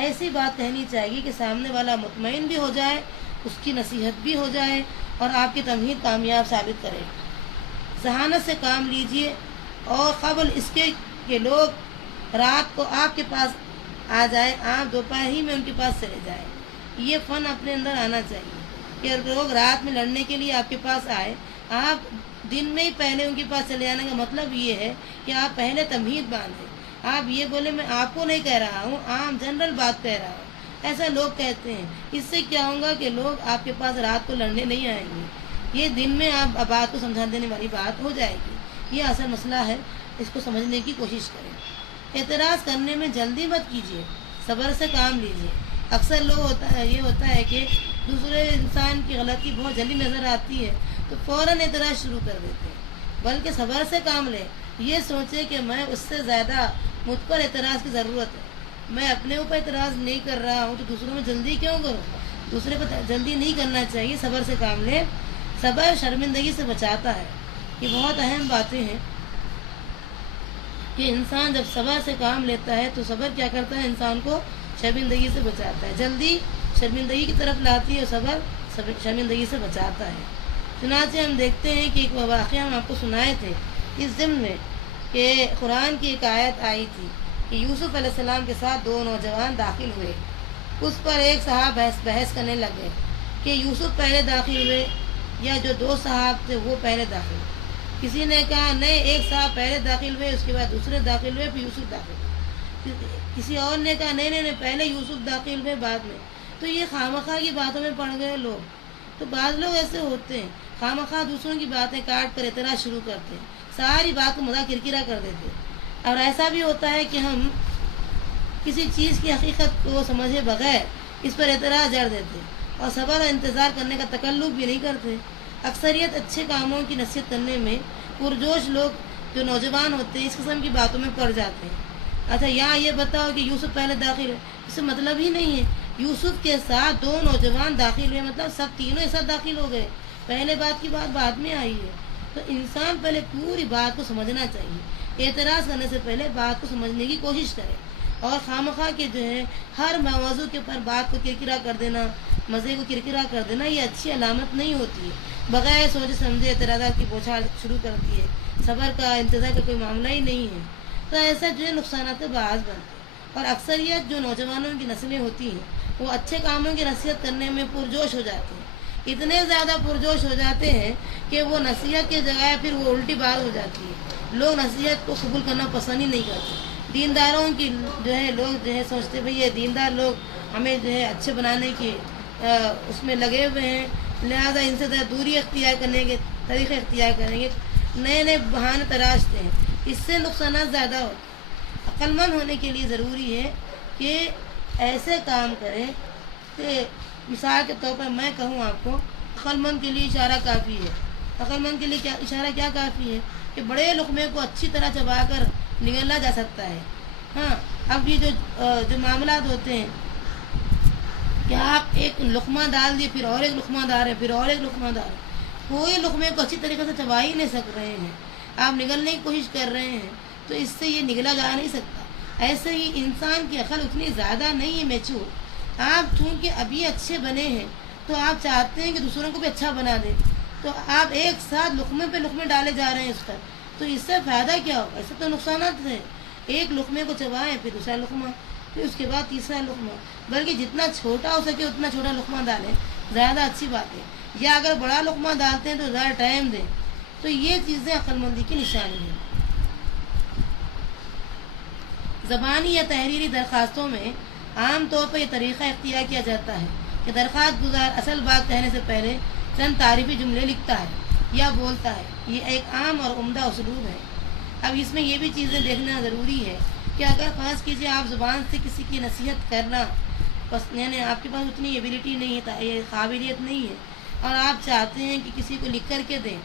ایسی بات کہنی چاہیے کہ سامنے والا مطمئن بھی ہو جائے، اس کی نصیحت بھی ہو جائے اور آپ کی تمہید کامیاب ثابت کرے۔ ذہانت سے کام لیجئے، اور قبل اس کے کہ لوگ رات کو آپ کے پاس آ جائیں، آپ دوپہر ہی میں ان کے پاس چلے جائیں۔ یہ فن اپنے اندر آنا چاہیے کہ لوگ رات میں لڑنے کے لیے آپ کے پاس آئے، آپ دن میں ہی پہلے ان کے پاس چلے جانے کا مطلب یہ ہے کہ آپ پہلے تمہید باندھیں۔ آپ یہ بولے میں آپ کو نہیں کہہ رہا ہوں، عام جنرل بات کہہ رہا ہوں، ایسا لوگ کہتے ہیں۔ اس سے کیا ہوگا کہ لوگ آپ کے پاس رات کو لڑنے نہیں آئیں گے، یہ دن میں آپ بات کو سمجھا دینے والی بات ہو جائے گی۔ یہ اصل مسئلہ ہے، اس کو سمجھنے کی کوشش کریں۔ اعتراض کرنے میں جلدی مت کیجیے، صبر سے کام لیجیے۔ اکثر یہ ہوتا ہے کہ دوسرے انسان کی غلطی بہت جلدی نظر آتی ہے تو فوراً اعتراض شروع کر دیتے ہیں، بلکہ صبر سے کام لیں۔ یہ سوچے کہ میں اس سے زیادہ مجھ پر اعتراض کی ضرورت ہے، میں اپنے اوپر اعتراض نہیں کر رہا ہوں تو دوسروں میں جلدی کیوں کروں؟ دوسرے پر جلدی نہیں کرنا چاہیے، صبر سے کام لیں۔ صبر شرمندگی سے بچاتا ہے۔ یہ بہت اہم باتیں ہیں کہ انسان جب صبر سے کام لیتا ہے تو صبر کیا کرتا ہے، انسان کو شرمندگی سے بچاتا ہے۔ جلدی شرمندگی کی طرف لاتی ہے اور صبر شرمندگی سے بچاتا ہے۔ چنانچہ ہم دیکھتے ہیں کہ ایک واقعہ ہم آپ کو سنائے تھے اس ضمن میں کہ قرآن کی ایک آیت آئی تھی کہ یوسف علیہ السلام کے ساتھ دو نوجوان داخل ہوئے۔ اس پر ایک صاحب بحث کرنے لگے کہ یوسف پہلے داخل ہوئے یا جو دو صاحب تھے وہ پہلے داخل ہوئے۔ کسی نے کہا نہیں، ایک صاحب پہلے داخل ہوئے، اس کے بعد دوسرے داخل ہوئے، پھر یوسف داخل ہوئے۔ کسی اور نے کہا نہیں، پہلے یوسف داخل ہوئے بعد میں۔ تو یہ خواہ کی باتوں میں پڑ گئے لوگ۔ تو بعض لوگ ایسے ہوتے ہیں، خواہ دوسروں کی باتیں کاٹ کر اعتراض شروع کرتے ہیں، ساری بات کو مذاق کرکرا کر دیتے ہیں۔ اور ایسا بھی ہوتا ہے کہ ہم کسی چیز کی حقیقت کو سمجھے بغیر اس پر اعتراض جڑ دیتے اور صبر اور انتظار کرنے کا تکلف بھی نہیں کرتے۔ اکثریت اچھے کاموں کی نصیحت کرنے میں پرجوش لوگ جو نوجوان ہوتے ہیں اس قسم کی باتوں میں پڑ جاتے ہیں۔ اچھا یہاں یہ بتاؤ کہ یوسف پہلے داخل ہے، اس سے مطلب ہی نہیں ہے۔ یوسف کے ساتھ دو نوجوان داخل ہوئے، مطلب سب تینوں ایک ساتھ داخل ہو گئے، پہلے بات کی بات بعد میں آئی ہے۔ تو انسان پہلے پوری بات کو سمجھنا چاہیے، اعتراض کرنے سے پہلے بات کو سمجھنے کی کوشش کرے۔ اور خواہ کے جو ہے ہر موضوع کے اوپر بات کو کرکرا کر دینا، مزے کو کرکرا کر دینا، یہ اچھی علامت نہیں ہوتی ہے۔ بغیر سوچے سمجھے اعتراضات کی بوچھار شروع کر دی ہے، صبر کا انتظار کا کوئی معاملہ ہی نہیں ہے، تو ایسا جو ہے نقصانات کا باعث بنتے ہیں۔ اور اکثریت جو نوجوانوں کی نسلیں ہوتی ہیں وہ اچھے کاموں کی نصیحت کرنے میں پرجوش ہو جاتے ہیں، اتنے زیادہ پرجوش ہو جاتے ہیں کہ وہ نصیحت کے جگہ پھر وہ الٹی بات ہو جاتی ہے۔ لوگ نصیحت کو قبول کرنا پسند ہی نہیں کرتے۔ دینداروں کی جو ہے لوگ جو ہے سوچتے بھئی یہ دیندار لوگ ہمیں جو ہے اچھے بنانے کی اس میں لگے ہوئے ہیں، لہذا ان سے دوری اختیار کرنے کے طریقے اختیار کریں گے، نئے نئے بہانے تراشتے ہیں، اس سے نقصانات زیادہ ہوتے ہیں۔ عقل مند ہونے کے لیے ضروری ہے کہ ایسے کام کریں کہ مثال کے طور پر میں کہوں آپ کو، عقل مند کے لیے اشارہ کافی ہے۔ عقل مند کے لیے اشارہ کیا کافی ہے کہ بڑے لقمے کو اچھی طرح چبا کر نگلا جا سکتا ہے۔ ہاں، اب یہ جو معاملات ہوتے ہیں کہ آپ ایک لقمہ ڈال دیے، پھر اور ایک لقمہ ڈال رہے ہیں، پھر اور ایک لقمہ ڈال رہے ہیں، کوئی لقمے کو اچھی طریقے سے چبا ہی نہیں سک رہے ہیں، آپ نگلنے کی کوشش کر رہے ہیں، تو اس سے یہ نگلا جا نہیں سکتا۔ ایسے ہی انسان کی عقل اتنی زیادہ نہیں ہے میچور، آپ چونکہ ابھی اچھے بنے ہیں تو آپ چاہتے ہیں کہ دوسروں کو بھی اچھا بنا دیں، تو آپ ایک ساتھ لقمے پہ لقمے ڈالے جا رہے ہیں اس پر، تو اس سے فائدہ کیا ہوگا؟ اس سے تو نقصانات ہیں۔ ایک لقمے کو چبائیں، پھر دوسرا لقمہ، پھر اس کے بعد تیسرا لقمہ، بلکہ جتنا چھوٹا ہو سکے اتنا چھوٹا لقمہ ڈالیں، زیادہ اچھی بات ہے۔ یا اگر بڑا لقمہ ڈالتے ہیں تو زیادہ ٹائم دیں، تو یہ چیزیں عقل مندی کی نشانی ہیں۔ زبانی یا تحریری درخواستوں میں عام طور پر یہ طریقہ اختیار کیا جاتا ہے کہ درخواست گزار اصل بات کہنے سے پہلے چند تعریفی جملے لکھتا ہے یا بولتا ہے۔ یہ ایک عام اور عمدہ اسلوب ہے۔ اب اس میں یہ بھی چیزیں دیکھنا ضروری ہے کہ اگر فرض کیجیے آپ زبان سے کسی کی نصیحت کرنا یعنی آپ کے پاس اتنی ایبلٹی نہیں ہے، یہ قابلیت نہیں ہے، اور آپ چاہتے ہیں کہ کسی کو لکھ کر کے دیں،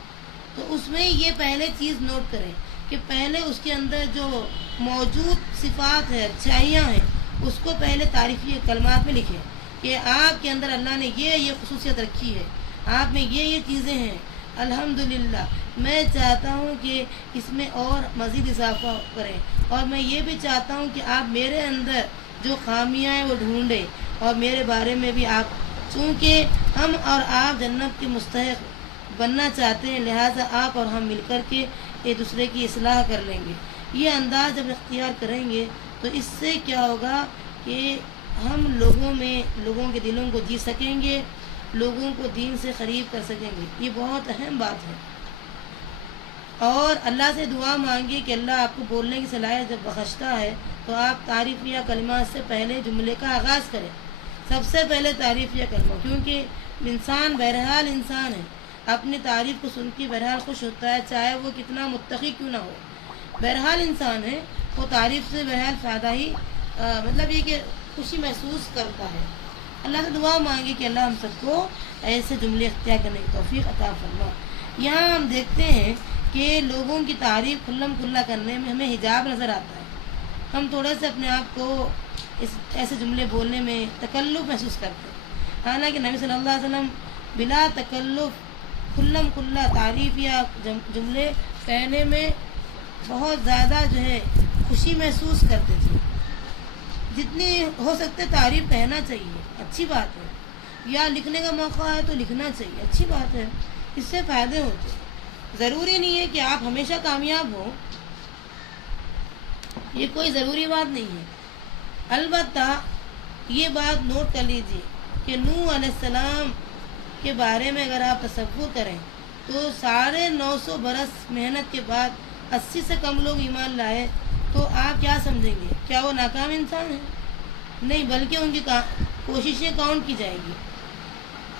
تو اس میں یہ پہلے چیز نوٹ کریں کہ پہلے اس کے اندر جو موجود صفات ہے، اچھائیاں ہیں، اس کو پہلے تعریفی کلمات میں لکھیں کہ آپ کے اندر اللہ نے یہ خصوصیت رکھی ہے، آپ میں یہ چیزیں ہیں، الحمدللہ میں چاہتا ہوں کہ اس میں اور مزید اضافہ کریں، اور میں یہ بھی چاہتا ہوں کہ آپ میرے اندر جو خامیاں ہیں وہ ڈھونڈیں، اور میرے بارے میں بھی آپ، چونکہ ہم اور آپ جنت کے مستحق بننا چاہتے ہیں، لہٰذا آپ اور ہم مل کر کے ایک دوسرے کی اصلاح کر لیں گے۔ یہ انداز جب اختیار کریں گے تو اس سے کیا ہوگا کہ ہم لوگوں کے دلوں کو جیت سکیں گے، لوگوں کو دین سے قریب کر سکیں گے۔ یہ بہت اہم بات ہے۔ اور اللہ سے دعا مانگیے کہ اللہ آپ کو بولنے کی صلاحیت جب بخشتا ہے تو آپ تعریف یا کلمات سے پہلے جملے کا آغاز کریں، سب سے پہلے تعریف یا کلمہ، کیونکہ انسان بہرحال انسان ہے، اپنی تعریف کو سن کے بہرحال خوش ہوتا ہے، چاہے وہ کتنا متقی کیوں نہ ہو، بہرحال انسان ہے، وہ تعریف سے بہرحال فائدہ ہی مطلب یہ کہ خوشی محسوس کرتا ہے۔ اللہ سے دعا مانگی کہ اللہ ہم سب کو ایسے جملے اختیار کرنے کی توفیق عطا فرما۔ یہاں ہم دیکھتے ہیں کہ لوگوں کی تعریف کھلم کھلا کرنے میں ہمیں حجاب نظر آتا ہے، ہم تھوڑے سے اپنے آپ کو ایسے جملے بولنے میں تکلف محسوس کرتے ہیں، حالانکہ نبی صلی اللہ علیہ وسلم بلا تکلف کھلم کھلا تعریف یا جملے کہنے میں بہت زیادہ خوشی محسوس کرتے تھے۔ جتنی ہو سکتے تعریف کہنا چاہیے، اچھی بات ہے، یا لکھنے کا موقع ہے تو لکھنا چاہیے، اچھی بات ہے، اس سے فائدے ہوتے ہیں۔ ضروری نہیں ہے کہ آپ ہمیشہ کامیاب ہوں، یہ کوئی ضروری بات نہیں ہے۔ البتہ یہ بات نوٹ کر لیجیے کہ نوح علیہ السلام کے بارے میں اگر آپ تصور کریں تو 950 برس محنت کے بعد 80 سے کم لوگ ایمان لائے، تو آپ کیا سمجھیں گے؟ کیا وہ ناکام انسان ہے؟ نہیں، بلکہ ان کی کوششیں کاؤنٹ کی جائیں گی۔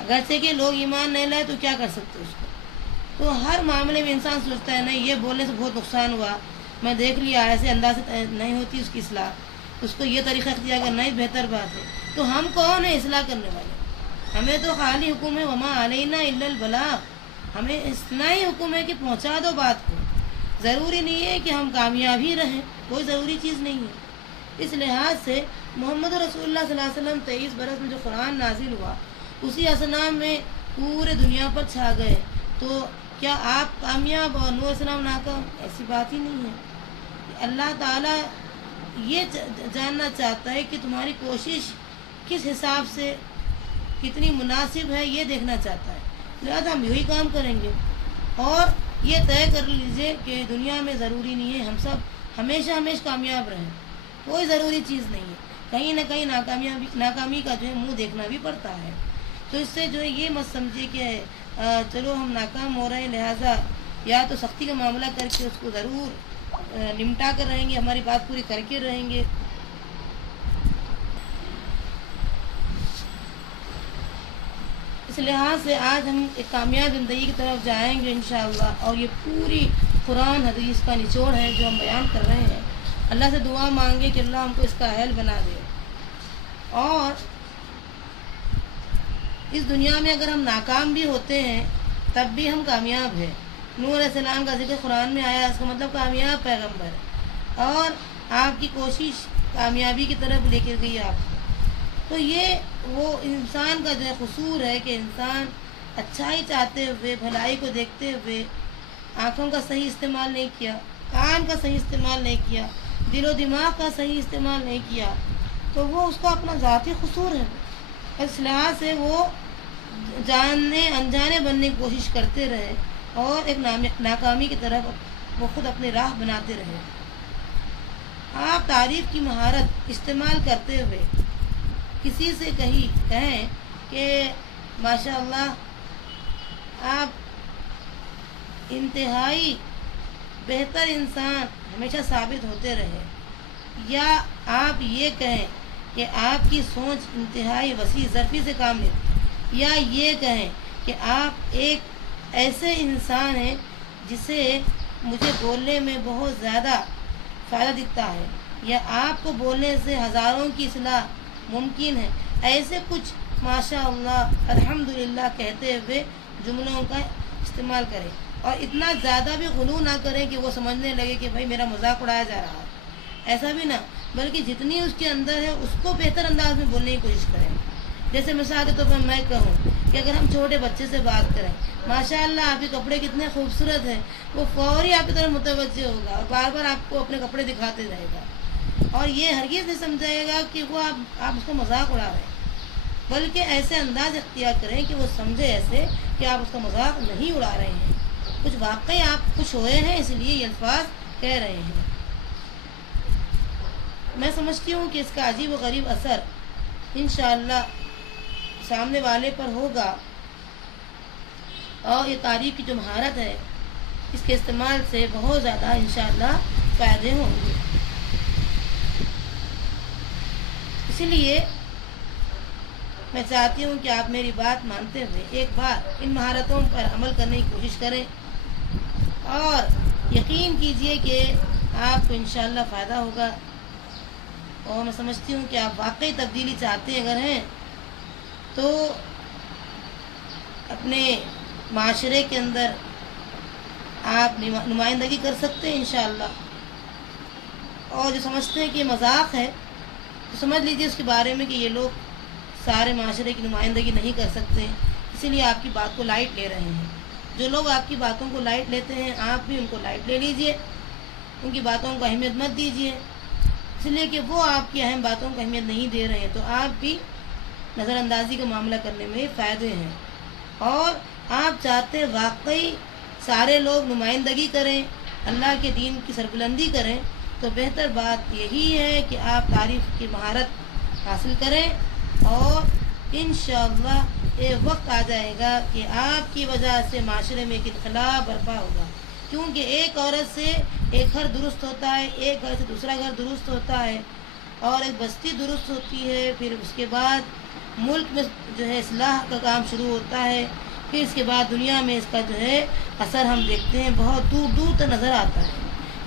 اگرچہ کہ لوگ ایمان نہیں لائے تو کیا کر سکتے اس کو؟ تو ہر معاملے میں انسان سوچتا ہے نہیں، یہ بولنے سے بہت نقصان ہوا، میں دیکھ لیا ایسے انداز سے نہیں ہوتی اس کی اصلاح، اس کو یہ طریقہ اختیار کرنا ہی بہتر بات ہے۔ تو ہم کون ہیں اصلاح کرنے والے؟ ہمیں تو خالی حکم ہے وما علینا الا البلاغ، ہمیں اتنا ہی حکم ہے کہ پہنچا دو بات کو، ضروری نہیں ہے کہ ہم کامیاب ہی رہیں، کوئی ضروری چیز نہیں ہے۔ اس لحاظ سے محمد رسول اللہ صلی اللہ علیہ وسلم 23 برس میں جو قرآن نازل ہوا اسی اسنا میں پورے دنیا پر چھا گئے، تو کیا آپ کامیاب اور نوح علیہ السلام ناکام؟ ایسی بات ہی نہیں ہے۔ اللہ تعالیٰ یہ جاننا چاہتا ہے کہ تمہاری کوشش کس حساب سے کتنی مناسب ہے، یہ دیکھنا چاہتا ہے، لہٰذا ہم یہی کام کریں گے۔ اور یہ طے کر لیجئے کہ دنیا میں ضروری نہیں ہے ہم سب ہمیشہ کامیاب رہیں، کوئی ضروری چیز نہیں ہے، کہیں نہ کہیں ناکامی کا منہ دیکھنا بھی پڑتا ہے۔ تو اس سے یہ مت سمجھیے کہ چلو ہم ناکام ہو رہے ہیں لہٰذا یا تو سختی کا معاملہ کر کے اس کو ضرور نمٹا کر رہیں گے، ہماری بات پوری کر کے رہیں گے۔ اس لحاظ سے آج ہم ایک کامیاب زندگی کی طرف جائیں گے انشاءاللہ، اور یہ پوری قرآن حدیث کا نچوڑ ہے جو ہم بیان کر رہے ہیں۔ اللہ سے دعا مانگے کہ اللہ ہم کو اس کا اہل بنا دے، اور اس دنیا میں اگر ہم ناکام بھی ہوتے ہیں تب بھی ہم کامیاب ہیں۔ نوح علیہ السلام کا ذکر قرآن میں آیا، اس کا مطلب کامیاب پیغمبر، اور آپ کی کوشش کامیابی کی طرف لے کے گئی آپ کو۔ تو یہ وہ انسان کا جو ہے قصور ہے کہ انسان اچھائی چاہتے ہوئے، بھلائی کو دیکھتے ہوئے آنکھوں کا صحیح استعمال نہیں کیا، کان کا صحیح استعمال نہیں کیا، دل و دماغ کا صحیح استعمال نہیں کیا، تو وہ اس کا اپنا ذاتی قصور ہے۔ اس لحاظ سے وہ جاننے انجانے بننے کی کوشش کرتے رہے اور ایک ناکامی کی طرف وہ خود اپنی راہ بناتے رہے۔ آپ تعریف کی مہارت استعمال کرتے ہوئے کسی سے کہیں کہ ماشاء اللہ آپ انتہائی بہتر انسان ہمیشہ ثابت ہوتے رہے، یا آپ یہ کہیں کہ آپ کی سوچ انتہائی وسیع ظرفی سے کام لیتی، یا یہ کہیں کہ آپ ایک ایسے انسان ہیں جسے مجھے بولنے میں بہت زیادہ فائدہ دکھتا ہے، یا آپ کو بولنے سے ہزاروں کی اصلاح ممکن ہے، ایسے کچھ ماشاء اللہ الحمدللہ کہتے ہوئے جملوں کا استعمال کریں، اور اتنا زیادہ بھی غلو نہ کریں کہ وہ سمجھنے لگے کہ بھائی میرا مذاق اڑایا جا رہا ہے، ایسا بھی نہ، بلکہ جتنی اس کے اندر ہے اس کو بہتر انداز میں بولنے کی کوشش کریں۔ جیسے مثال کے طور پر میں کہوں کہ اگر ہم چھوٹے بچے سے بات کریں، ماشاء اللہ آپ کے کپڑے کتنے خوبصورت ہیں، وہ فوری آپ کی طرف متوجہ ہوگا اور بار بار آپ کو اپنے کپڑے دکھاتے رہے گا، اور یہ ہرگز نہیں سمجھائے گا کہ وہ آپ اس کا مذاق اڑا رہے ہیں، بلکہ ایسے انداز اختیار کریں کہ وہ سمجھے ایسے کہ آپ اس کا مذاق نہیں اڑا رہے ہیں، کچھ واقعی آپ خوش ہوئے ہیں اس لیے یہ الفاظ کہہ رہے ہیں۔ میں سمجھتی ہوں کہ اس کا عجیب و غریب اثر انشاءاللہ سامنے والے پر ہوگا، اور یہ تعریف کی جو مہارت ہے اس کے استعمال سے بہت زیادہ انشاءاللہ فائدے ہوں گے۔ اسی لیے میں چاہتی ہوں کہ آپ میری بات مانتے ہوئے ایک بار ان مہارتوں پر عمل کرنے کی کوشش کریں، اور یقین کیجئے کہ آپ کو انشاءاللہ فائدہ ہوگا، اور میں سمجھتی ہوں کہ آپ واقعی تبدیلی چاہتے ہیں اگر ہیں تو اپنے معاشرے کے اندر آپ نمائندگی کر سکتے ہیں انشاءاللہ، اور جو سمجھتے ہیں کہ یہ مذاق ہے تو سمجھ لیجیے اس کے بارے میں کہ یہ لوگ سارے معاشرے کی نمائندگی نہیں کر سکتے، اسی لیے آپ کی بات کو لائٹ لے رہے ہیں۔ جو لوگ آپ کی باتوں کو لائٹ لیتے ہیں آپ بھی ان کو لائٹ لے لیجئے، ان کی باتوں کو اہمیت مت دیجئے، اس لیے کہ وہ آپ کی اہم باتوں کو اہمیت نہیں دے رہے ہیں، تو آپ بھی نظر اندازی کا معاملہ کرنے میں فائدے ہیں، اور آپ چاہتے واقعی سارے لوگ نمائندگی کریں، اللہ کے دین کی سربلندی کریں، تو بہتر بات یہی ہے کہ آپ تعریف کی مہارت حاصل کریں، اور انشاءاللہ ایک وقت آ جائے گا کہ آپ کی وجہ سے معاشرے میں ایک انقلاب برپا ہوگا، کیونکہ ایک عورت سے ایک گھر درست ہوتا ہے، ایک گھر سے دوسرا گھر درست ہوتا ہے، اور ایک بستی درست ہوتی ہے، پھر اس کے بعد ملک میں جو ہے اصلاح کا کام شروع ہوتا ہے، پھر اس کے بعد دنیا میں اس کا جو ہے اثر ہم دیکھتے ہیں بہت دور دور تک نظر آتا ہے،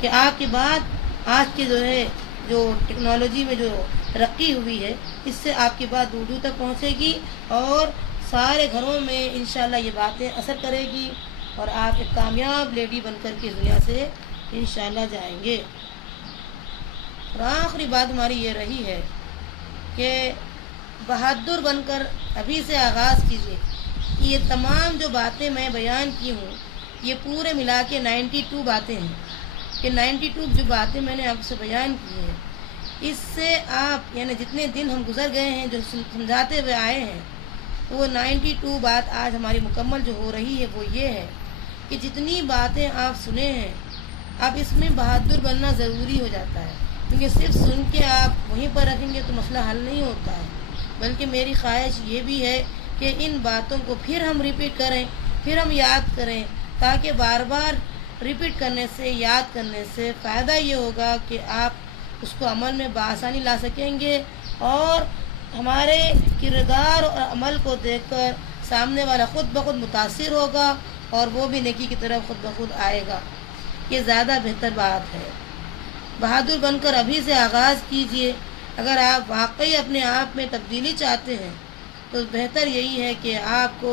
کہ آپ کے بعد آج کے جو ہے جو ٹیکنالوجی میں جو ترقی ہوئی ہے اس سے آپ کی بات دور دور تک پہنچے گی، اور سارے گھروں میں انشاءاللہ یہ باتیں اثر کرے گی، اور آپ ایک کامیاب لیڈی بن کر کے اس دنیا سے انشاءاللہ جائیں گے۔ اور آخری بات ہماری یہ رہی ہے کہ بہادر بن کر ابھی سے آغاز کیجیے۔ یہ تمام جو باتیں میں بیان کی ہوں یہ پورے ملا کے 92 باتیں ہیں، کہ 92 جو باتیں میں نے آپ سے بیان کی ہیں، اس سے آپ یعنی جتنے دن ہم گزر گئے ہیں جو سمجھاتے ہوئے آئے ہیں، وہ 92 بات آج ہماری مکمل جو ہو رہی ہے وہ یہ ہے کہ جتنی باتیں آپ سنے ہیں اب اس میں بہادر بننا ضروری ہو جاتا ہے، کیونکہ صرف سن کے آپ وہیں پر رکھیں گے تو مسئلہ حل نہیں ہوتا ہے، بلکہ میری خواہش یہ بھی ہے کہ ان باتوں کو پھر ہم ریپیٹ کریں، پھر ہم یاد کریں، تاکہ بار بار ریپیٹ کرنے سے، یاد کرنے سے فائدہ یہ ہوگا کہ آپ اس کو عمل میں بآسانی لا سکیں گے، اور ہمارے کردار اور عمل کو دیکھ کر سامنے والا خود بخود متاثر ہوگا اور وہ بھی نیکی کی طرف خود بخود آئے گا. یہ زیادہ بہتر بات ہے. بہادر بن کر ابھی سے آغاز کیجئے. اگر آپ واقعی اپنے آپ میں تبدیلی چاہتے ہیں تو بہتر یہی ہے کہ آپ کو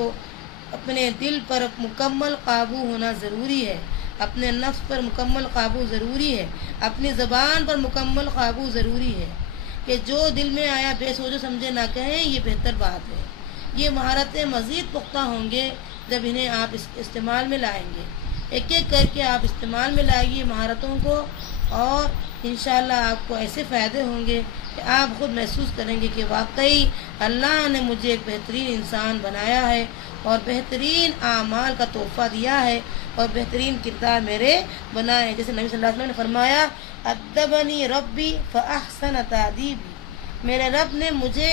اپنے دل پر مکمل قابو ہونا ضروری ہے، اپنے نفس پر مکمل قابو ضروری ہے، اپنی زبان پر مکمل قابو ضروری ہے کہ جو دل میں آیا بے سوچ و سمجھے نہ کہیں. یہ بہتر بات ہے. یہ مہارتیں مزید پختہ ہوں گے جب انہیں آپ استعمال میں لائیں گے. ایک ایک کر کے آپ استعمال میں لائیے مہارتوں کو، اور انشاءاللہ آپ کو ایسے فائدے ہوں گے کہ آپ خود محسوس کریں گے کہ واقعی اللہ نے مجھے ایک بہترین انسان بنایا ہے اور بہترین اعمال کا تحفہ دیا ہے اور بہترین کردار میرے بنائے. جیسے نبی صلی اللہ علیہ وسلم نے فرمایا ادبنی ربی فاحسن تادیبی، میرے رب نے مجھے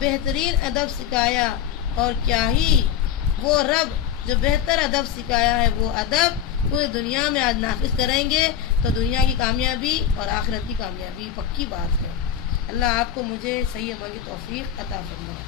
بہترین ادب سکھایا. اور کیا ہی وہ رب جو بہتر ادب سکھایا ہے، وہ ادب پوری دنیا میں آج نافذ کریں گے تو دنیا کی کامیابی اور آخرت کی کامیابی پکی بات ہے. اللہ آپ کو مجھے صحیح عمل کی توفیق عطا فرمائے.